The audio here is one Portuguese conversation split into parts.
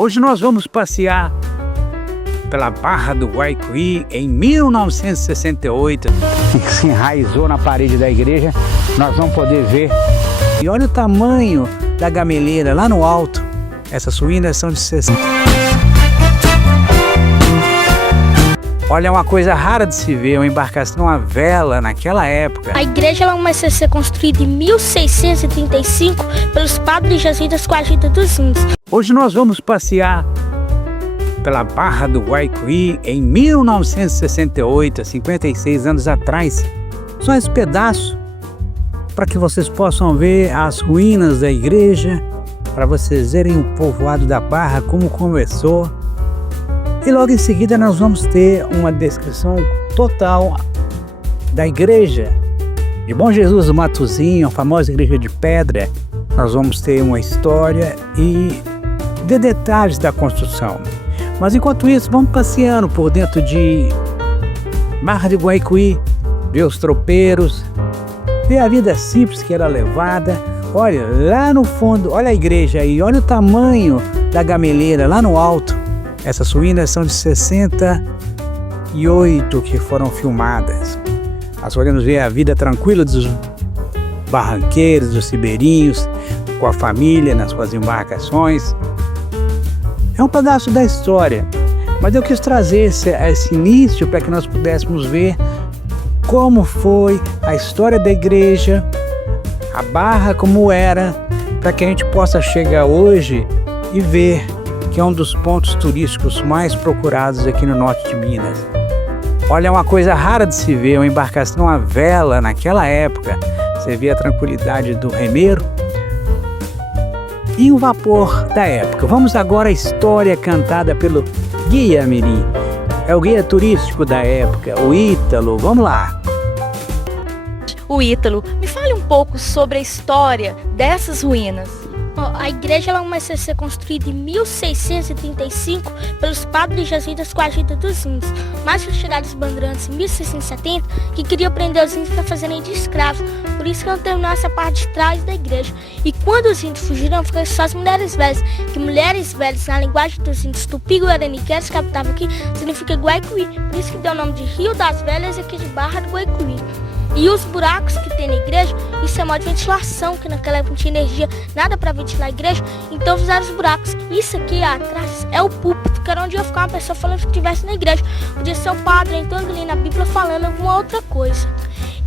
Hoje nós vamos passear pela Barra do Guaicuí em 1968. Que se enraizou na parede da igreja, nós vamos poder ver. E olha o tamanho da gameleira lá no alto. Essas ruínas são de 60. Olha, uma coisa rara de se ver, uma embarcação a vela naquela época. A igreja ela começou a ser construída em 1635 pelos padres jesuítas com a ajuda dos índios. Hoje nós vamos passear pela Barra do Guaicuí em 1968, 56 anos atrás. Só esse pedaço para que vocês possam ver as ruínas da igreja, para vocês verem o povoado da Barra, como começou. E logo em seguida nós vamos ter uma descrição total da igreja de Bom Jesus do Matozinho, a famosa igreja de pedra. Nós vamos ter uma história e de detalhes da construção. Mas enquanto isso, vamos passeando por dentro de Barra de Guaicuí, ver os tropeiros, ver a vida simples que era levada. Olha, lá no fundo, olha a igreja aí, olha o tamanho da gameleira lá no alto. Essas ruínas são de 68 que foram filmadas. Nós podemos ver a vida tranquila dos barranqueiros, dos ribeirinhos, com a família nas suas embarcações. É um pedaço da história, mas eu quis trazer esse início para que nós pudéssemos ver como foi a história da igreja, a Barra como era, para que a gente possa chegar hoje e ver que é um dos pontos turísticos mais procurados aqui no norte de Minas. Olha, uma coisa rara de se ver, uma embarcação a vela naquela época. Você vê a tranquilidade do remeiro e o vapor da época. Vamos agora à história cantada pelo Guia Mirim. É o guia turístico da época, o Ítalo. Vamos lá. O Ítalo, me fale um pouco sobre a história dessas ruínas. A igreja ela começou a ser construída em 1635 pelos padres jesuítas com a ajuda dos índios. Mas foi chegado os bandeirantes em 1670 que queriam prender os índios para fazerem de escravos. Por isso que não terminou essa parte de trás da igreja. E quando os índios fugiram, ficaram só as mulheres velhas. Que mulheres velhas, na linguagem dos índios tupi-guarani, que eles captavam aqui, significa Guaicuí. Por isso que deu o nome de Rio das Velhas e aqui de Barra do Guaicuí. E os buracos que tem na igreja, isso é modo de ventilação, que naquela época não tinha energia, nada para ventilar a igreja, então fizeram os buracos. Isso aqui atrás é o púlpito, que era onde ia ficar uma pessoa falando que estivesse na igreja. Podia ser um padre entrando ali na Bíblia falando alguma outra coisa.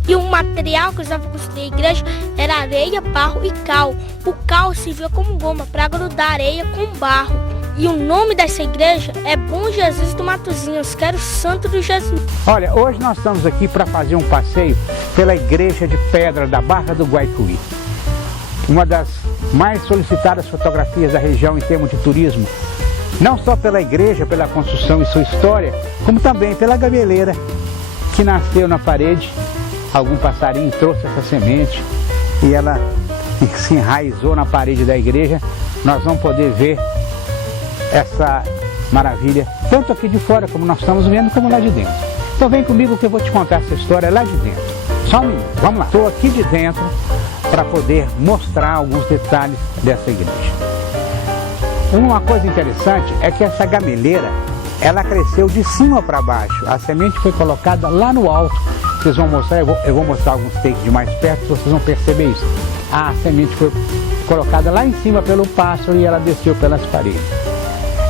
E o material que usavam para construir a igreja era areia, barro e cal. O cal servia como goma para grudar areia com barro. E o nome dessa igreja é Bom Jesus do Matozinho, que era o santo do Jesus. Olha, hoje nós estamos aqui para fazer um passeio pela igreja de pedra da Barra do Guaicuí. Uma das mais solicitadas fotografias da região em termos de turismo. Não só pela igreja, pela construção e sua história, como também pela gameleira que nasceu na parede. Algum passarinho trouxe essa semente e ela se enraizou na parede da igreja. Nós vamos poder ver essa maravilha, tanto aqui de fora como nós estamos vendo, como lá de dentro. Então vem comigo que eu vou te contar essa história lá de dentro. Só um minuto, vamos lá. Estou aqui de dentro para poder mostrar alguns detalhes dessa igreja. Uma coisa interessante é que essa gameleira, ela cresceu de cima para baixo. A semente foi colocada lá no alto. Vocês vão mostrar, eu vou mostrar alguns takes de mais perto, vocês vão perceber isso. A semente foi colocada lá em cima pelo pássaro e ela desceu pelas paredes.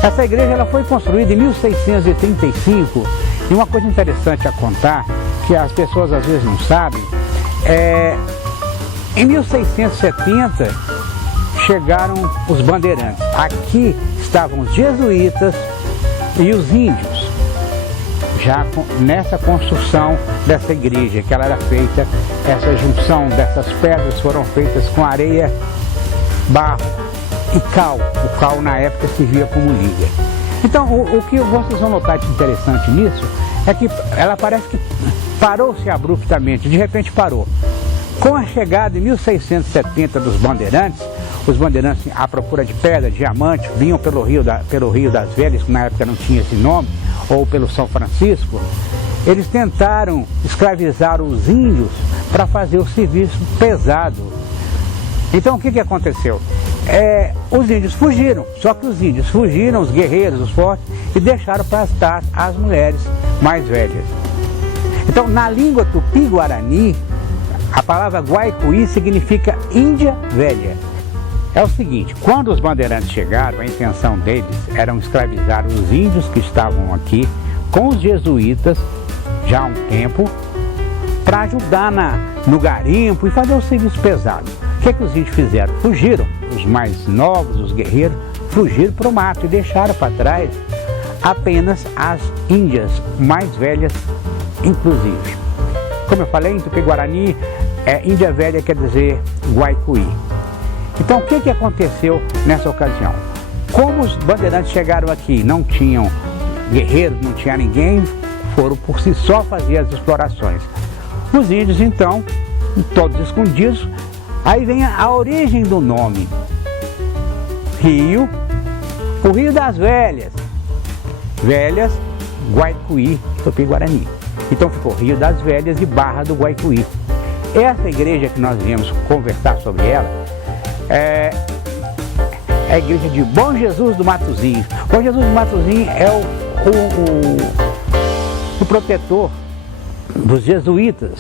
Essa igreja ela foi construída em 1635 e uma coisa interessante a contar, que as pessoas às vezes não sabem, em 1670 chegaram os bandeirantes. Aqui estavam os jesuítas e os índios, já nessa construção dessa igreja, que ela era feita, essa junção dessas pedras foram feitas com areia, barro e cal. O cal na época servia como liga. Então o que vocês vão notar de interessante nisso é que ela parece que parou-se abruptamente, de repente parou. Com a chegada em 1670 dos bandeirantes, os bandeirantes à procura de pedra, diamante, vinham pelo Rio das Velhas, que na época não tinha esse nome, ou pelo São Francisco. Eles tentaram escravizar os índios para fazer o serviço pesado. Então o que aconteceu? os índios fugiram, só que os índios fugiram, os guerreiros, os fortes, e deixaram para trás as mulheres mais velhas. Então, na língua tupi-guarani, a palavra Guaicuí significa Índia Velha. É o seguinte, quando os bandeirantes chegaram, a intenção deles era escravizar os índios que estavam aqui com os jesuítas, já há um tempo, para ajudar no garimpo e fazer o serviço pesado. O que os índios fizeram? Fugiram, os mais novos, os guerreiros, fugiram para o mato e deixaram para trás apenas as índias mais velhas, inclusive. Como eu falei, em Tupi-Guarani, Índia Velha quer dizer Guaicuí. Então, o que aconteceu nessa ocasião? Como os bandeirantes chegaram aqui, não tinham guerreiros, não tinha ninguém, foram por si só fazer as explorações. Os índios, então, todos escondidos, aí vem a origem do nome. Rio, o Rio das Velhas. Velhas, Guaicuí, Tupi-Guarani. Então ficou Rio das Velhas e Barra do Guaicuí. Essa igreja que nós viemos conversar sobre ela é a igreja de Bom Jesus do Matozinho. Bom Jesus do Matozinho é o protetor dos jesuítas.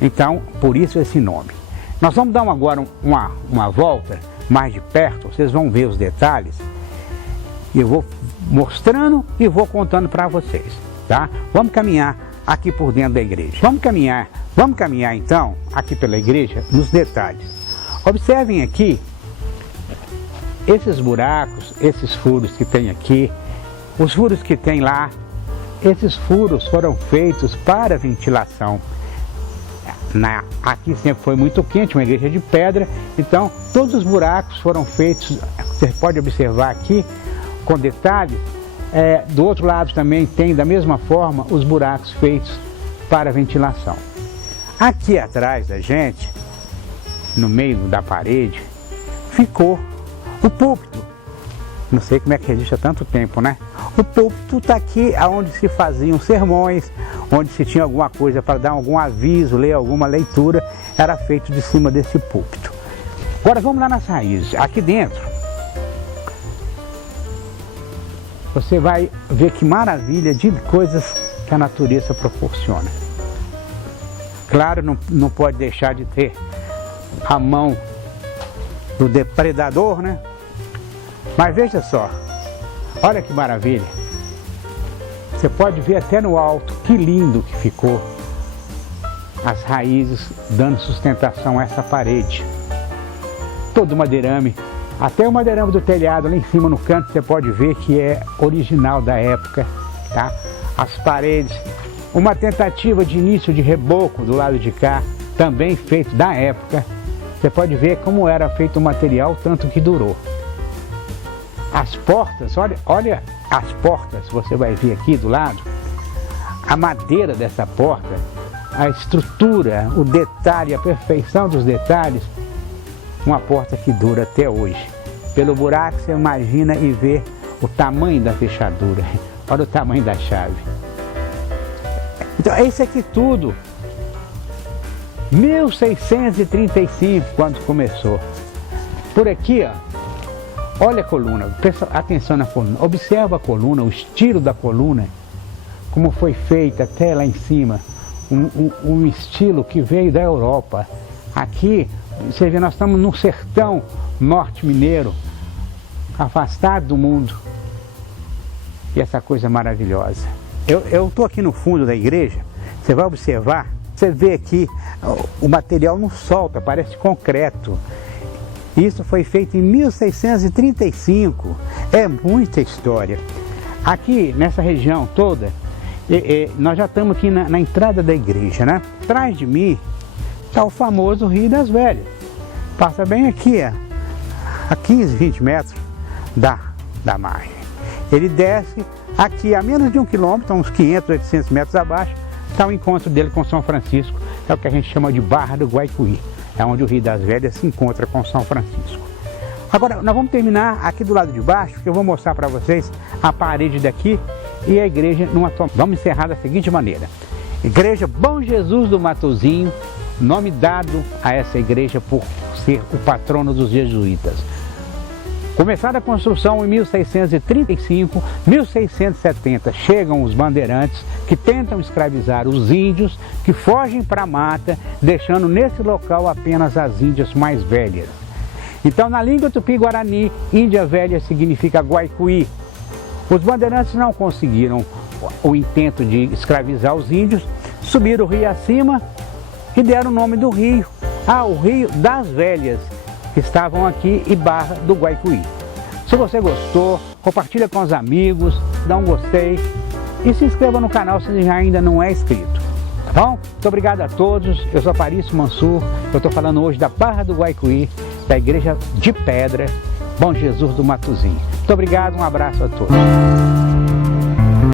Então, por isso esse nome. Nós vamos dar agora uma volta mais de perto, vocês vão ver os detalhes. E eu vou mostrando e vou contando para vocês, tá? Vamos caminhar aqui por dentro da igreja. Vamos caminhar então aqui pela igreja nos detalhes. Observem aqui esses buracos, esses furos que tem aqui, os furos que tem lá. Esses furos foram feitos para ventilação. Aqui sempre foi muito quente, uma igreja de pedra, então todos os buracos foram feitos, você pode observar aqui com detalhes. Do outro lado também tem da mesma forma os buracos feitos para ventilação. Aqui atrás da gente, no meio da parede, ficou o púlpito. Não sei como é que resiste há tanto tempo, né? O púlpito está aqui onde se faziam sermões, onde se tinha alguma coisa para dar algum aviso, ler alguma leitura, era feito de cima desse púlpito. Agora vamos lá nas raízes. Aqui dentro, você vai ver que maravilha de coisas que a natureza proporciona. Claro, não pode deixar de ter a mão do depredador, né? Mas veja só, olha que maravilha. Você pode ver até no alto, que lindo que ficou as raízes dando sustentação a essa parede. Todo madeirame, até o madeirame do telhado lá em cima no canto, você pode ver que é original da época, tá? As paredes, uma tentativa de início de reboco do lado de cá, também feito da época. Você pode ver como era feito o material, tanto que durou. As portas, olha as portas, você vai ver aqui do lado, a madeira dessa porta, a estrutura, o detalhe, a perfeição dos detalhes, uma porta que dura até hoje. Pelo buraco você imagina e vê o tamanho da fechadura, olha o tamanho da chave. Então isso aqui tudo, 1635, quando começou. Por aqui, ó. Olha a coluna, presta atenção na coluna, observa a coluna, o estilo da coluna, como foi feita até lá em cima, um estilo que veio da Europa. Aqui, você vê, nós estamos no sertão norte mineiro, afastado do mundo, e essa coisa maravilhosa. Eu estou aqui no fundo da igreja, você vai observar, você vê aqui, o material não solta, parece concreto. Isso foi feito em 1635, é muita história. Aqui nessa região toda, nós já estamos aqui na entrada da igreja, né? Atrás de mim está o famoso Rio das Velhas. Passa bem aqui, a 15, 20 metros da margem. Ele desce aqui a menos de 1 quilômetro, uns 500, 800 metros abaixo, está o encontro dele com São Francisco, é o que a gente chama de Barra do Guaicuí. É onde o Rio das Velhas se encontra com São Francisco. Agora, nós vamos terminar aqui do lado de baixo, que eu vou mostrar para vocês a parede daqui e a igreja numa tomada. Vamos encerrar da seguinte maneira. Igreja Bom Jesus do Matozinho, nome dado a essa igreja por ser o patrono dos jesuítas. Começada a construção em 1635, 1670, chegam os bandeirantes que tentam escravizar os índios, que fogem para a mata, deixando nesse local apenas as índias mais velhas. Então, na língua tupi-guarani, Índia Velha significa Guaicuí. Os bandeirantes não conseguiram o intento de escravizar os índios, subiram o rio acima e deram o nome do rio. O Rio das Velhas, que estavam aqui em Barra do Guaicuí. Se você gostou, compartilha com os amigos, dá um gostei e se inscreva no canal se ainda não é inscrito. Tá bom? Muito obrigado a todos, eu sou Aparício Mansur, eu estou falando hoje da Barra do Guaicuí, da Igreja de Pedra, Bom Jesus do Matozinho. Muito obrigado, um abraço a todos.